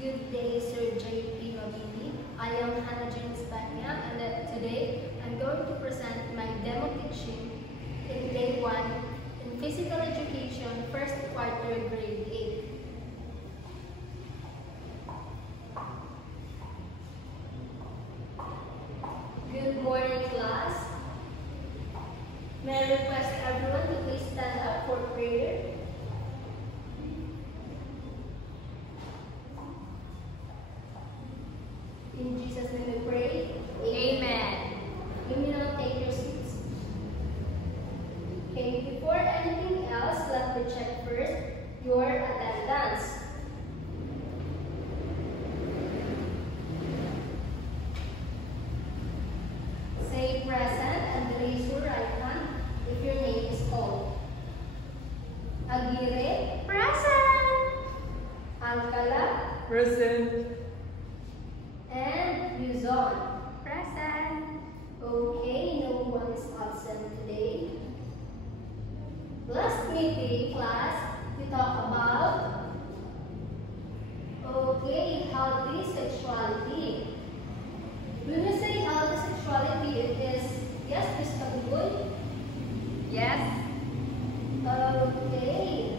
Good day, Sir J.P. Mabini. I am Hannah Jane Espana, and today I'm going to present my demo teaching in Day 1 in Physical Education, first quarter, grade 8. Good morning, class. May I request everyone to please stand up for prayer? In Jesus' name we pray. Amen. You may now take your seats. Okay, before anything else, let me check first your attendance. Say present and raise your right hand if your name is called. Aguirre. Present. Alcala. Present. And Luzon. Present. Okay, no one is absent today. Last meeting, class, we talked about healthy sexuality. When we say healthy sexuality, it is yes, Miss Kabugoy? Yes. Okay.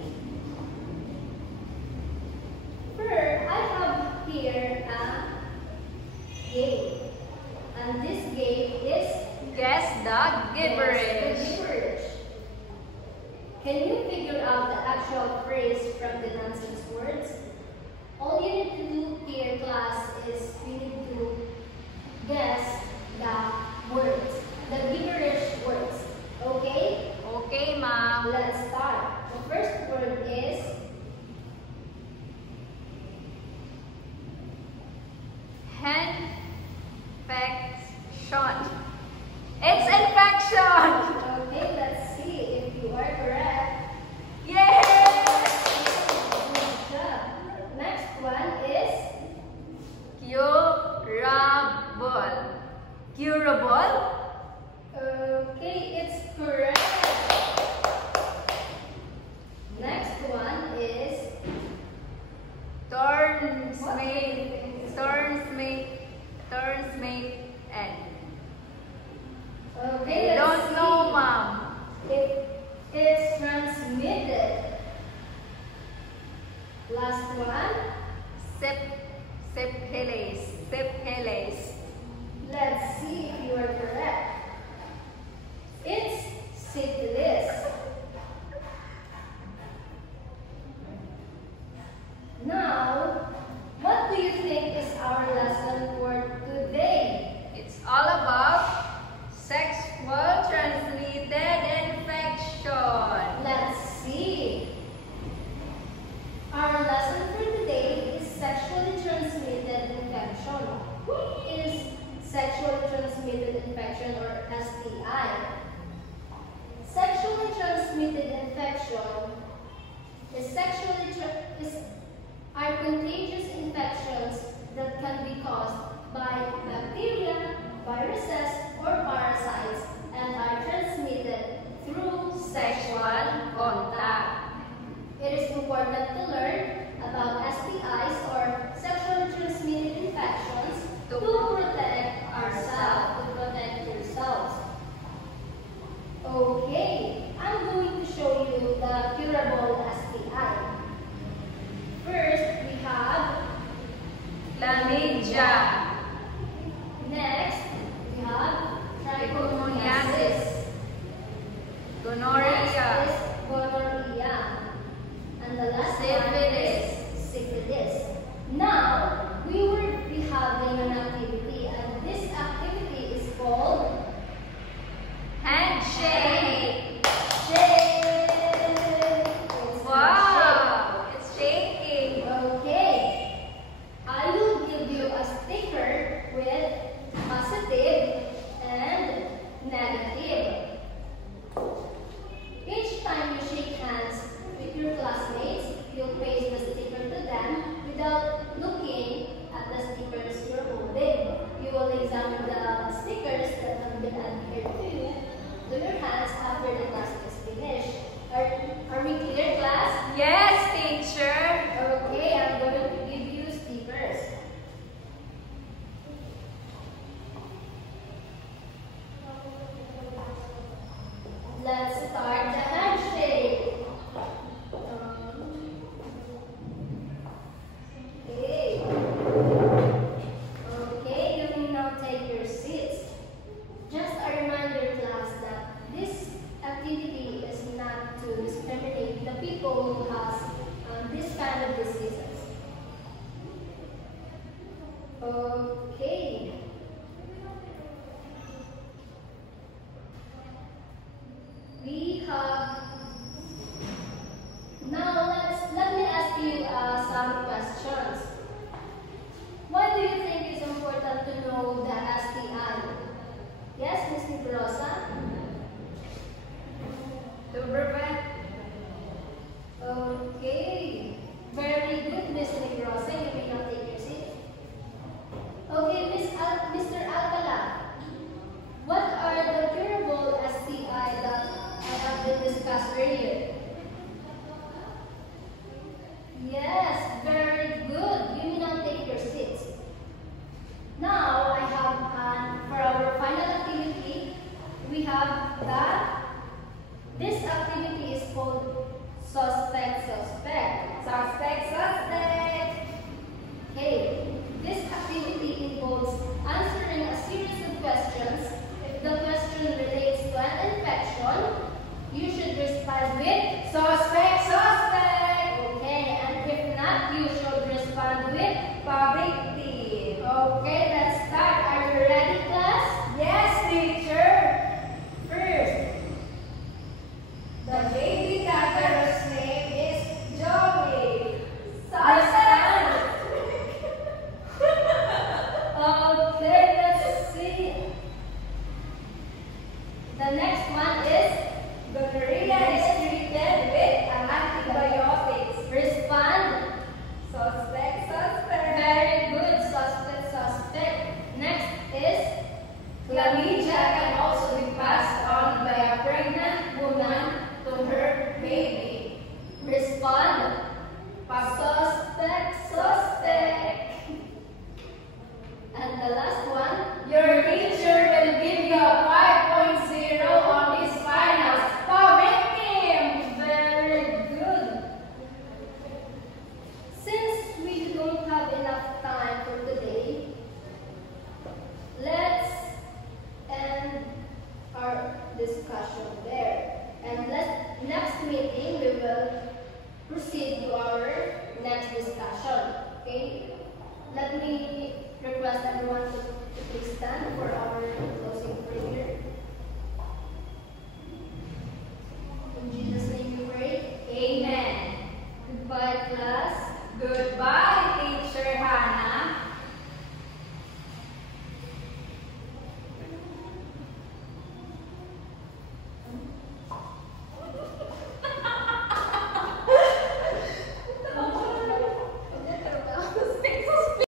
First, I have here a game. And this game is Guess the gibberish. Guess the gibberish. Can you figure out the actual phrase from the nonsense words? All you need to do here, class, is you need to guess the words, the gibberish words. Okay? Okay, ma'am. Let's start. The first word is infection. It's infection. okay. Let's see if you are correct. Yay! Good job. Next one is Curable. Curable? okay. It's correct. Next one is Turnsmate and okay. Let's don't see know, ma'am. if it's transmitted. Last one. Syphilis. Let's see if you are correct. It's syphilis. Now, what do you think is our lesson for today? It's all about sexual transmitted infection. Let's see. Our lesson for today is sexually transmitted infection. What is sexually transmitted infection, or STI? Sexually transmitted infection are contagious infections that can be caused by bacteria, viruses, or parasites and are transmitted through sexual contact. It is important to learn about STIs, or sexually transmitted infections, to protect ourselves, to protect yourselves. Okay, I'm going to show you the curable STI. First, we have Chlamydia. next, we have Trichomoniasis. trichomoniasis. Gonorrhea. Next is gonorrhea. And the last Syphilis. one is syphilis. Now, we will be having an activity, and this activity is called Handshake. shake. It's Wow, it's shaking. okay. I will give you a sticker with positive and negative. Each time you shake hands with your classmates, you'll place the sticker to them without looking Yes, very good. You may now take your seats. Now I have for our final activity, we have that. This activity is called suspect, suspect. Suspect, suspect. Okay, this activity involves answering a series of questions. If the question relates to an infection, you should respond with Suspect, suspect. okay, and if not, you should